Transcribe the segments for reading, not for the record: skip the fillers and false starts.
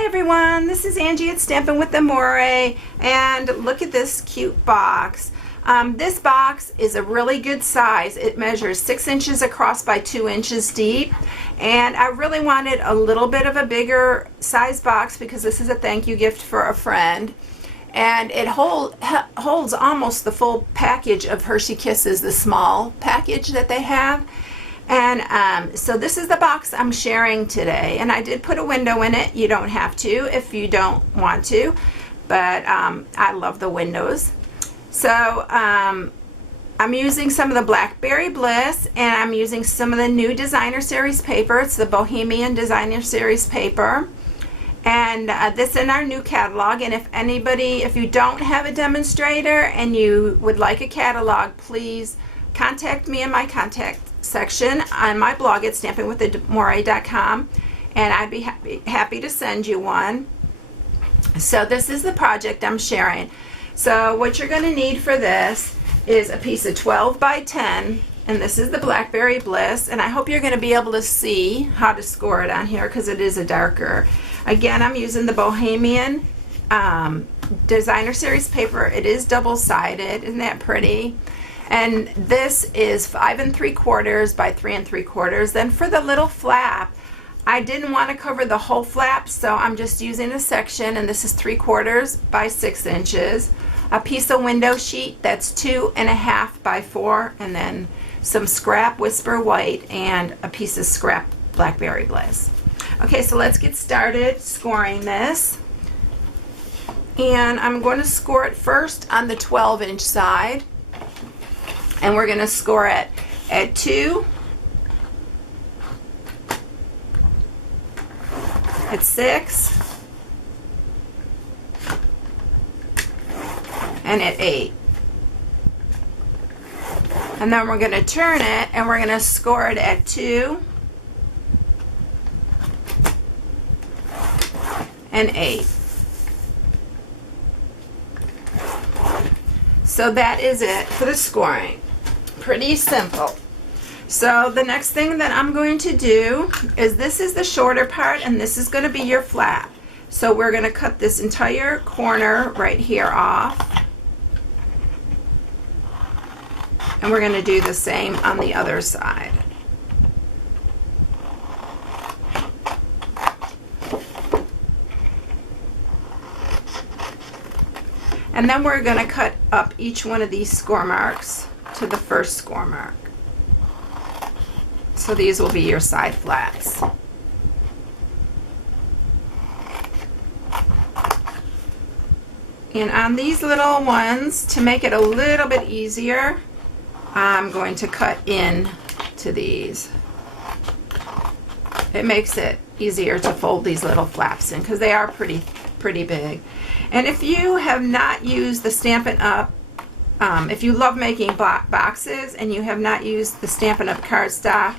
Hi everyone, this is Angie at Stampin' with Amore, and look at this cute box. This box is a really good size. It measures 6 inches across by 2 inches deep, and I really wanted a little bit of a bigger size box because this is a thank you gift for a friend, and it holds almost the full package of Hershey Kisses, the small package that they have. And so this is the box I'm sharing today, and I did put a window in it. You don't have to if you don't want to, but I love the windows. So I'm using some of the Blackberry Bliss, and I'm using some of the new Designer Series paper. It's the Bohemian Designer Series paper, and this in our new catalog. And if you don't have a demonstrator and you would like a catalog, please contact me in my contact section on my blog at stampinwithamore.com, and I'd be happy to send you one. So this is the project I'm sharing. So what you're going to need for this is a piece of 12 by 10, and this is the Blackberry Bliss, and I hope you're going to be able to see how to score it on here because it is a darker. Again, I'm using the Bohemian Designer Series paper. It is double-sided. Isn't that pretty? And this is 5 3/4 by 3 3/4. Then for the little flap, I didn't want to cover the whole flap, so I'm just using a section, and this is 3/4 by 6 inches. A piece of window sheet that's 2 1/2 by 4, and then some scrap Whisper White and a piece of scrap Blackberry Bliss. Okay, so let's get started scoring this. And I'm going to score it first on the 12-inch side. And we're going to score it at 2, at 6, and at 8. And then we're going to turn it, and we're going to score it at 2 and 8. So that is it for the scoring. Pretty simple. So the next thing that I'm going to do is, this is the shorter part, and this is going to be your flap. So we're going to cut this entire corner right here off, and we're going to do the same on the other side. And then we're going to cut up each one of these score marks to the first score mark. So these will be your side flaps. And on these little ones, to make it a little bit easier, I'm going to cut in to these. It makes it easier to fold these little flaps in because they are pretty big. And if you have not used the Stampin' Up, if you love making boxes and you have not used the Stampin' Up cardstock,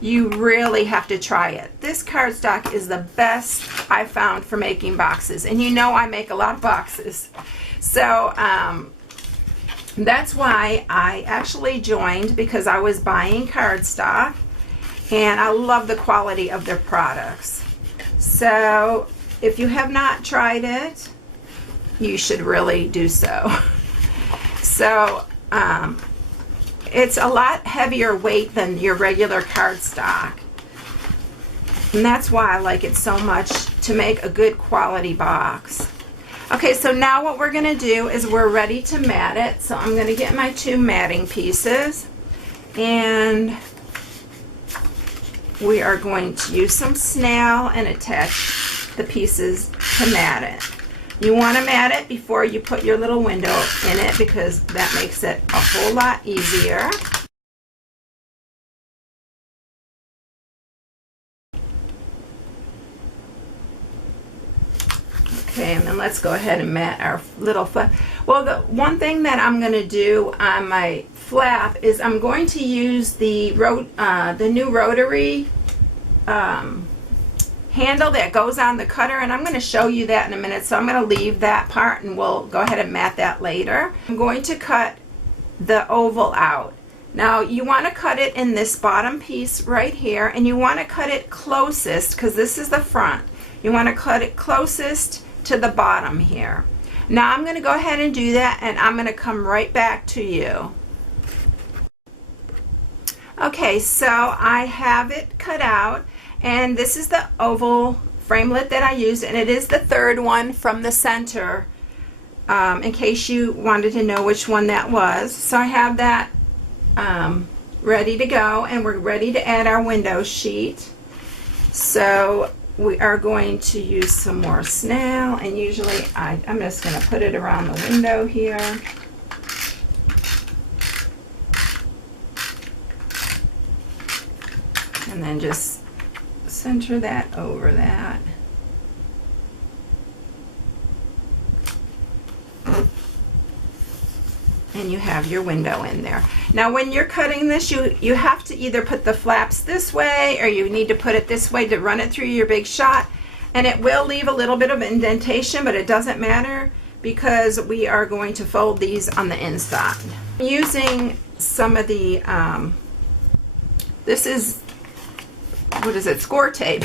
you really have to try it. This cardstock is the best I found for making boxes, and you know I make a lot of boxes. So that's why I actually joined, because I was buying cardstock and I love the quality of their products. So if you have not tried it, you should really do so. So it's a lot heavier weight than your regular cardstock, and that's why I like it so much to make a good quality box. Okay, so now what we're going to do is we're ready to mat it. So I'm going to get my 2 matting pieces, and we are going to use some snail and attach the pieces to mat it. You want to mat it before you put your little window in it, because that makes it a whole lot easier. Okay, and then let's go ahead and mat our little flap. Well, the one thing that I'm going to do on my flap is I'm going to use the new rotary handle that goes on the cutter, and I'm going to show you that in a minute, so I'm going to leave that part and we'll go ahead and mat that later. I'm going to cut the oval out. Now you want to cut it in this bottom piece right here, and you want to cut it closest, because this is the front. You want to cut it closest to the bottom here. Now I'm going to go ahead and do that, and I'm going to come right back to you. Okay, so I have it cut out, and this is the oval framelit that I used, and it is the third one from the center, in case you wanted to know which one that was. So I have that ready to go, and we're ready to add our window sheet. So we are going to use some more snail, and usually I'm just going to put it around the window here. And then just center that over that. And you have your window in there. Now when you're cutting this, you have to either put the flaps this way, or you need to put it this way to run it through your big shot. And it will leave a little bit of indentation, but it doesn't matter because we are going to fold these on the inside. Using some of the, this is, what is it, score tape.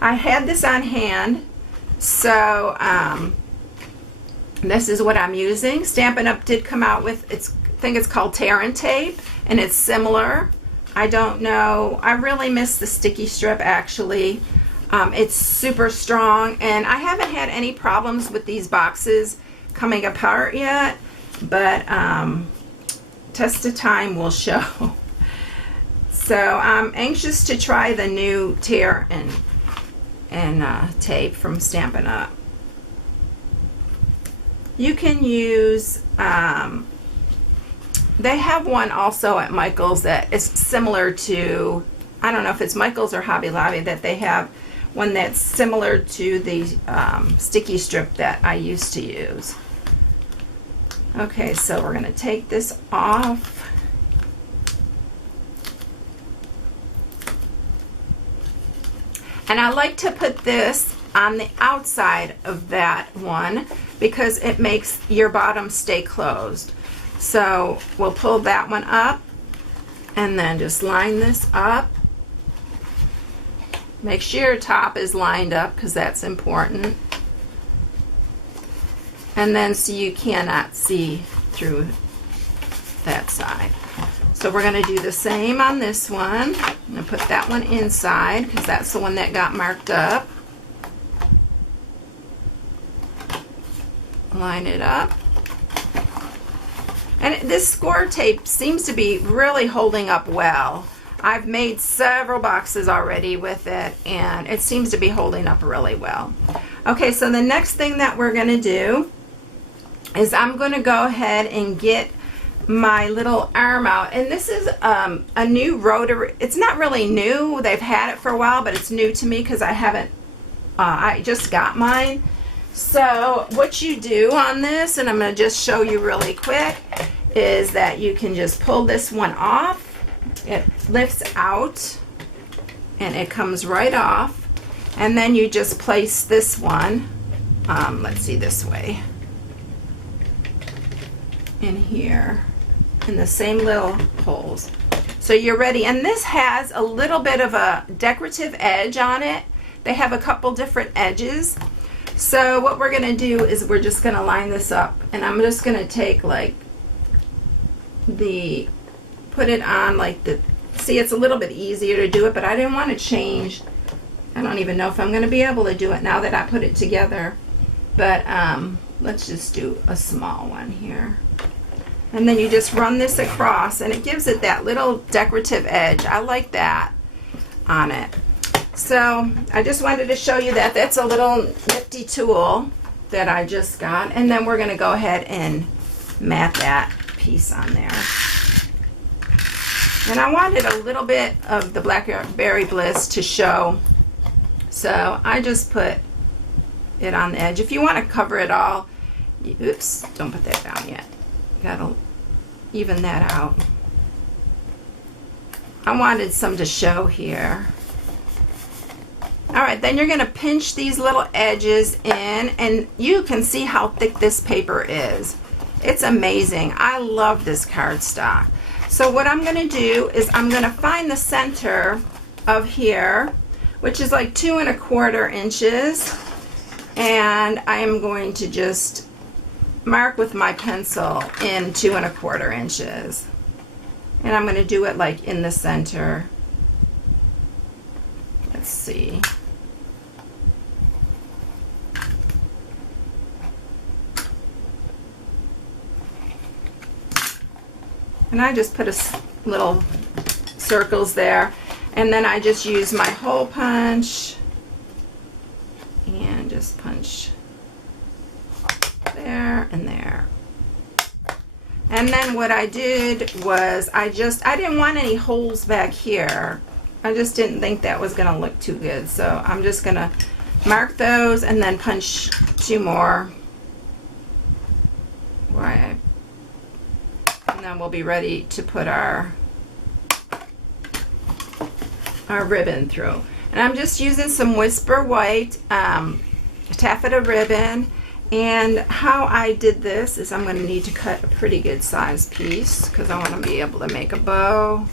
I had this on hand, so this is what I'm using. Stampin' Up! Did come out with, I think it's called Terran tape, and it's similar. I don't know, I really miss the sticky strip actually. It's super strong, and I haven't had any problems with these boxes coming apart yet, but test of time will show. So I'm anxious to try the new tear and tape from Stampin' Up. You can use, they have one also at Michael's that is similar to, I don't know if it's Michael's or Hobby Lobby, that they have one that's similar to the sticky strip that I used to use. Okay, so we're going to take this off. And I like to put this on the outside of that one because it makes your bottom stay closed. So we'll pull that one up and then just line this up. Make sure your top is lined up because that's important. And then so you cannot see through that side. So we're going to do the same on this one. I'm going to put that one inside because that's the one that got marked up. Line it up. And this score tape seems to be really holding up well. I've made several boxes already with it, and it seems to be holding up really well. Okay, so the next thing that we're going to do is I'm going to go ahead and get my little arm out, and this is a new rotary. It's not really new, they've had it for a while, but it's new to me because I haven't I just got mine. So what you do on this, and I'm going to just show you really quick, is that you can just pull this one off. It lifts out and it comes right off, and then you just place this one, let's see, this way in here in the same little holes. So you're ready, and this has a little bit of a decorative edge on it. They have a couple different edges. So what we're going to do is we're just going to line this up, and I'm just going to take like put it on like the, see, it's a little bit easier to do it, but I didn't want to change. I don't even know if I'm going to be able to do it now that I put it together, but let's just do a small one here. And then you just run this across, and it gives it that little decorative edge. I like that on it. So I just wanted to show you that. That's a little nifty tool that I just got. And then we're going to go ahead and mat that piece on there. And I wanted a little bit of the Blackberry Bliss to show. So I just put it on the edge. If you want to cover it all, oops, don't put that down yet. Gotta even that out. I wanted some to show here. Alright, then you're going to pinch these little edges in, and you can see how thick this paper is. It's amazing. I love this cardstock. So what I'm going to do is I'm going to find the center of here which is like 2 1/4 inches. And I'm going to just mark with my pencil in 2 1/4 inches. And I'm going to do it like in the center. Let's see. And I just put little circles there. And then I just use my hole punch and just punch there and there. And then what I did was I didn't want any holes back here. I just didn't think that was going to look too good. So I'm just going to mark those and then punch 2 more. Right. And then we'll be ready to put our ribbon through. And I'm just using some Whisper White taffeta ribbon. And how I did this is I'm going to need to cut a pretty good size piece because I want to be able to make a bow.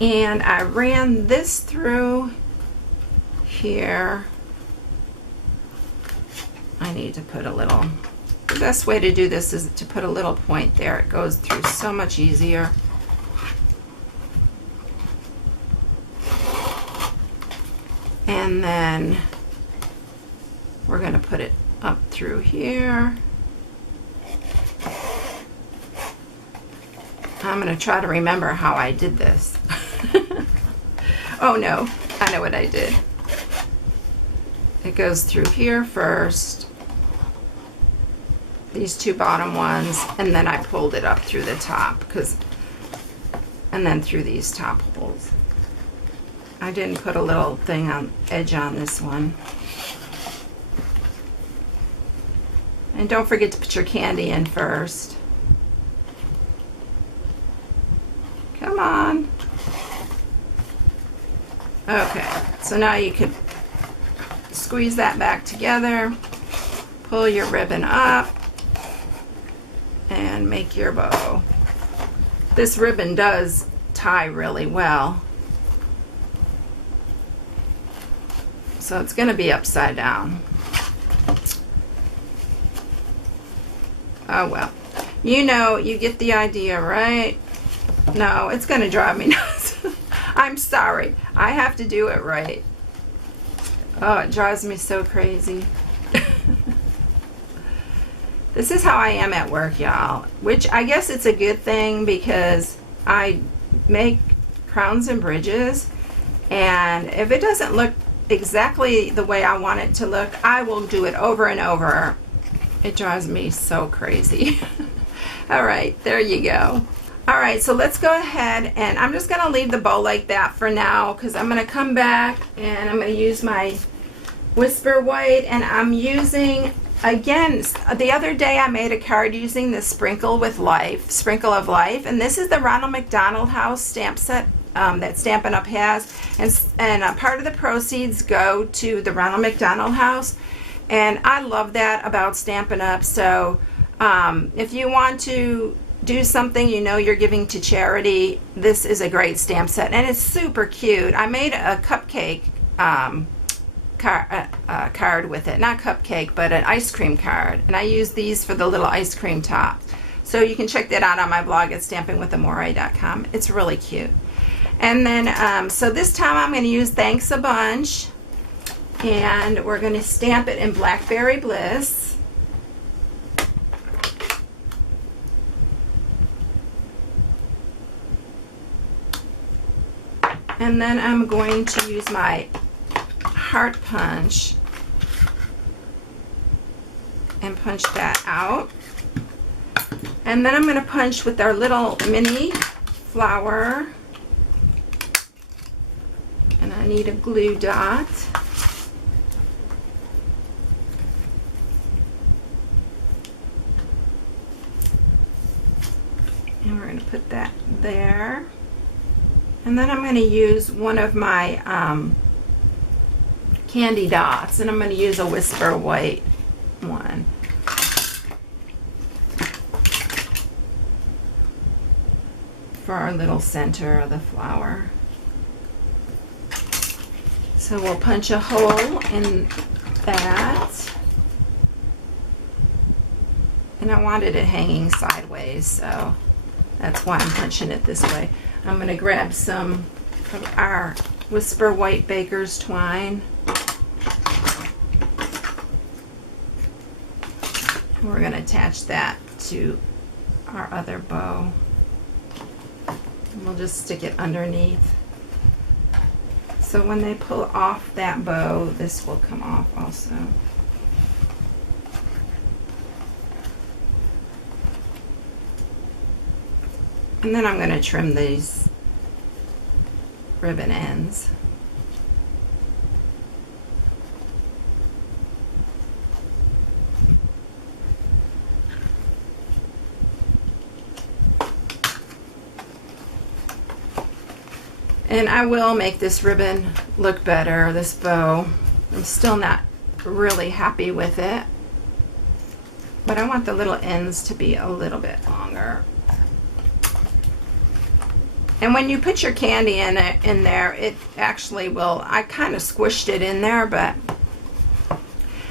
And I ran this through here. I need to put a little, the best way to do this is to put a little point there. It goes through so much easier. And then we're going to put it up through here. I'm going to try to remember how I did this. Oh no, I know what I did. It goes through here first, these 2 bottom ones, and then I pulled it up through the top, and then through these top holes. I didn't put a little thing on edge on this one. And don't forget to put your candy in first. Come on. Okay, so now you can squeeze that back together, pull your ribbon up, and make your bow. This ribbon does tie really well. So it's going to be upside down. Oh well. You know, you get the idea, right? No, it's going to drive me nuts. I'm sorry. I have to do it right. Oh, it drives me so crazy. This is how I am at work, y'all. Which I guess it's a good thing because I make crowns and bridges. And if it doesn't look exactly the way I want it to look, I will do it over and over. It drives me so crazy. All right, there you go. All right, so let's go ahead and I'm just going to leave the bow like that for now because I'm going to come back and I'm going to use my Whisper White, and I'm using, again, the other day I made a card using the Sprinkle of Life, and this is the Ronald McDonald House stamp set that Stampin' Up has, and a part of the proceeds go to the Ronald McDonald House, and I love that about Stampin' Up. So if you want to do something you know you're giving to charity, this is a great stamp set, and it's super cute. I made a cupcake card with it, not cupcake, but an ice cream card, and I use these for the little ice cream tops. So you can check that out on my blog at stampinwithamore.com. It's really cute. And then, so this time I'm going to use Thanks a Bunch, and we're going to stamp it in Blackberry Bliss. And then I'm going to use my heart punch and punch that out. And then I'm going to punch with our little mini flower. And I need a glue dot. And we're going to put that there. And then I'm going to use one of my candy dots, and I'm going to use a Whisper White one. For our little center of the flower. So we'll punch a hole in that. And I wanted it hanging sideways, so that's why I'm punching it this way. I'm going to grab some of our Whisper White Baker's twine. We're going to attach that to our other bow. And we'll just stick it underneath. So when they pull off that bow, this will come off also. And then I'm going to trim these ribbon ends. And I will make this ribbon look better, this bow. I'm still not really happy with it, but I want the little ends to be a little bit longer. And when you put your candy in there, it actually will, I kind of squished it in there, but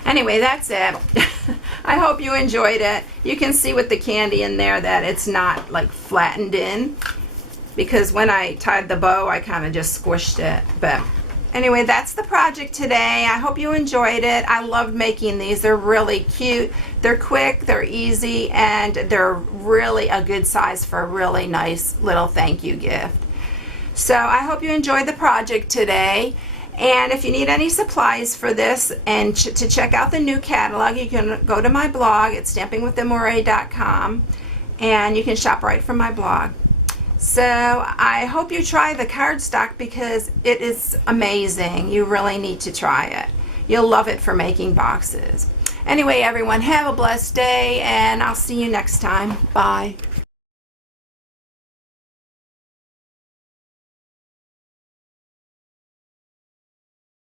anyway, that's it. I hope you enjoyed it. You can see with the candy in there that it's not like flattened in, because when I tied the bow, I kind of just squished it. But anyway, that's the project today. I hope you enjoyed it. I loved making these. They're really cute. They're quick, they're easy, and they're really a good size for a really nice little thank you gift. So I hope you enjoyed the project today. And if you need any supplies for this and to check out the new catalog, you can go to my blog at stampinwiththemoire.com, and you can shop right from my blog. So I hope you try the cardstock because it is amazing. You really need to try it. You'll love it for making boxes. Anyway, everyone, have a blessed day, and I'll see you next time. Bye.